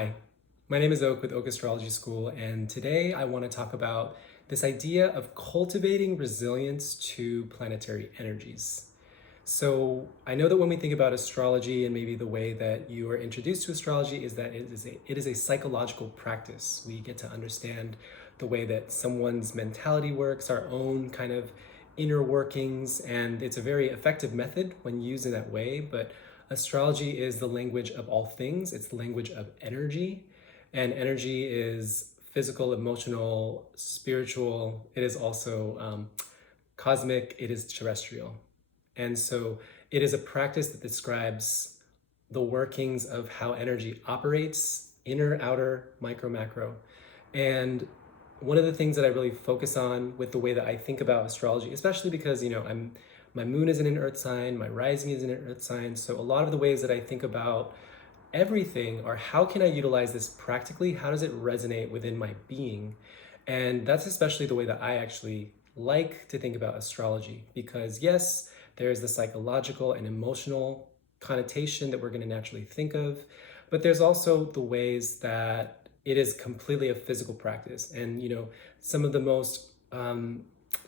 Hi, my name is Oak with Oak Astrology School, and today I want to talk about this idea of cultivating resilience to planetary energies. So, I know that when we think about astrology and maybe the way that you are introduced to astrology is that it is a psychological practice. We get to understand the way that someone's mentality works, our own kind of inner workings, and it's a very effective method when used in that way. But astrology is the language of all things, it's the language of energy, and energy is physical, emotional, spiritual. It is also cosmic, it is terrestrial. And so it is a practice that describes the workings of how energy operates, inner, outer, micro, macro. And one of the things that I really focus on with the way that I think about astrology, especially because, my moon is in an earth sign, my rising is in an earth sign. So a lot of the ways that I think about everything are how can I utilize this practically? How does it resonate within my being? And that's especially the way that I actually like to think about astrology because, yes, there's the psychological and emotional connotation that we're going to naturally think of, but there's also the ways that it is completely a physical practice. And, some of the most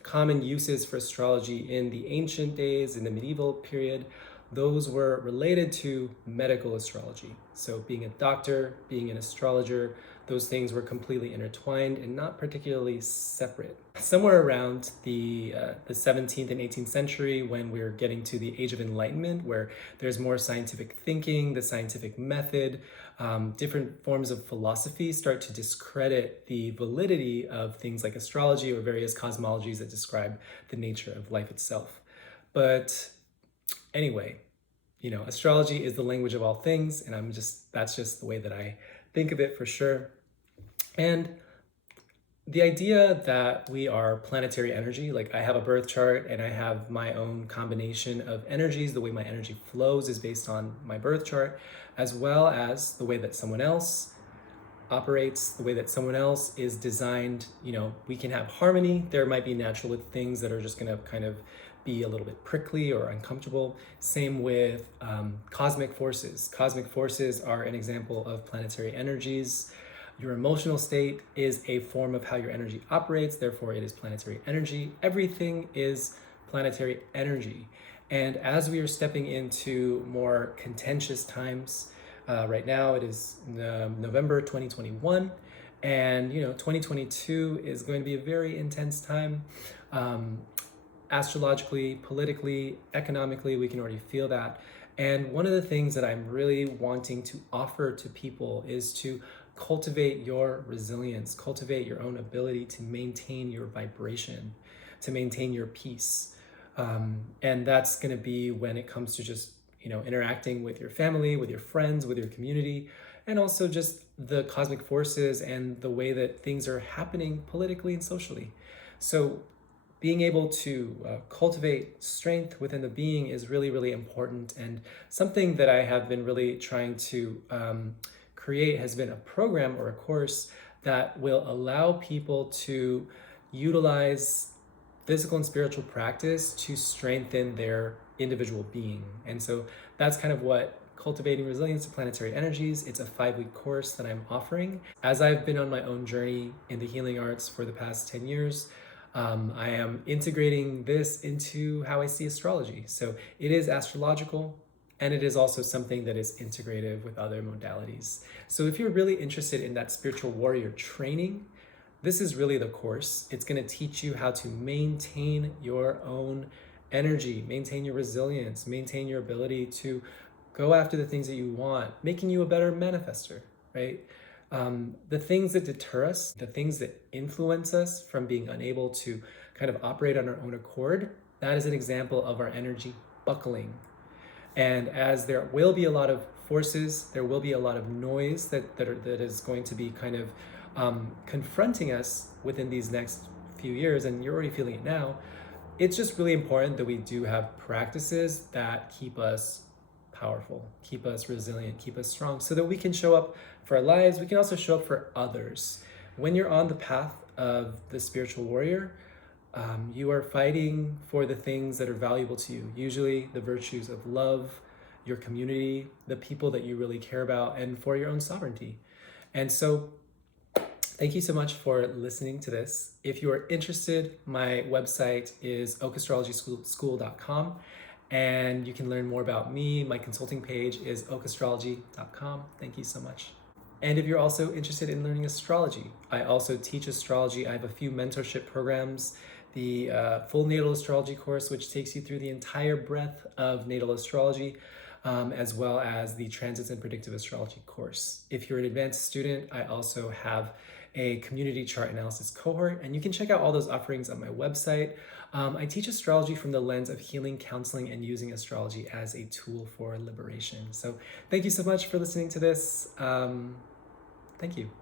common uses for astrology in the ancient days, in the medieval period, those were related to medical astrology. So being a doctor, being an astrologer, those things were completely intertwined and not particularly separate. Somewhere around the 17th and 18th century, when we're getting to the Age of Enlightenment, where there's more scientific thinking, the scientific method, different forms of philosophy start to discredit the validity of things like astrology or various cosmologies that describe the nature of life itself. But anyway, astrology is the language of all things, and that's just the way that I think of it for sure. And the idea that we are planetary energy, like I have a birth chart and I have my own combination of energies, the way my energy flows is based on my birth chart, as well as the way that someone else operates, the way that someone else is designed. We can have harmony. There might be natural things that are just going to kind of be a little bit prickly or uncomfortable. Same with cosmic forces. Cosmic forces are an example of planetary energies. Your emotional state is a form of how your energy operates, therefore it is planetary energy. Everything is planetary energy. And as we are stepping into more contentious times, right now it is November 2021, and 2022 is going to be a very intense time. Astrologically, politically, economically, we can already feel that. And one of the things that I'm really wanting to offer to people is to cultivate your resilience, cultivate your own ability to maintain your vibration, to maintain your peace. And that's going to be when it comes to just, interacting with your family, with your friends, with your community, and also just the cosmic forces and the way that things are happening politically and socially. So being able to cultivate strength within the being is really, really important. And something that I have been really trying to create has been a program or a course that will allow people to utilize physical and spiritual practice to strengthen their individual being. And so that's kind of what Cultivating Resilience to Planetary Energies. It's a 5-week course that I'm offering. As I've been on my own journey in the healing arts for the past 10 years, I am integrating this into how I see astrology. So it is astrological, and it is also something that is integrative with other modalities. So if you're really interested in that spiritual warrior training, this is really the course. It's going to teach you how to maintain your own energy, maintain your resilience, maintain your ability to go after the things that you want, making you a better manifester, right? The things that deter us, the things that influence us from being unable to kind of operate on our own accord, that is an example of our energy buckling. And as there will be a lot of forces, there will be a lot of noise that is going to be kind of confronting us within these next few years, and you're already feeling it now. It's just really important that we do have practices that keep us powerful, keep us resilient, keep us strong, so that we can show up for our lives. We can also show up for others. When you're on the path of the spiritual warrior, you are fighting for the things that are valuable to you, usually the virtues of love, your community, the people that you really care about, and for your own sovereignty. And so thank you so much for listening to this. If you are interested, my website is orchestrologyschool.com, and you can learn more about me. My consulting page is orchestrology.com. Thank you so much. And if you're also interested in learning astrology, I also teach astrology. I have a few mentorship programs, the full natal astrology course, which takes you through the entire breadth of natal astrology, as well as the transits and predictive astrology course. If you're an advanced student, I also have a community chart analysis cohort, and you can check out all those offerings on my website. I teach astrology from the lens of healing, counseling, and using astrology as a tool for liberation. So thank you so much for listening to this. Thank you.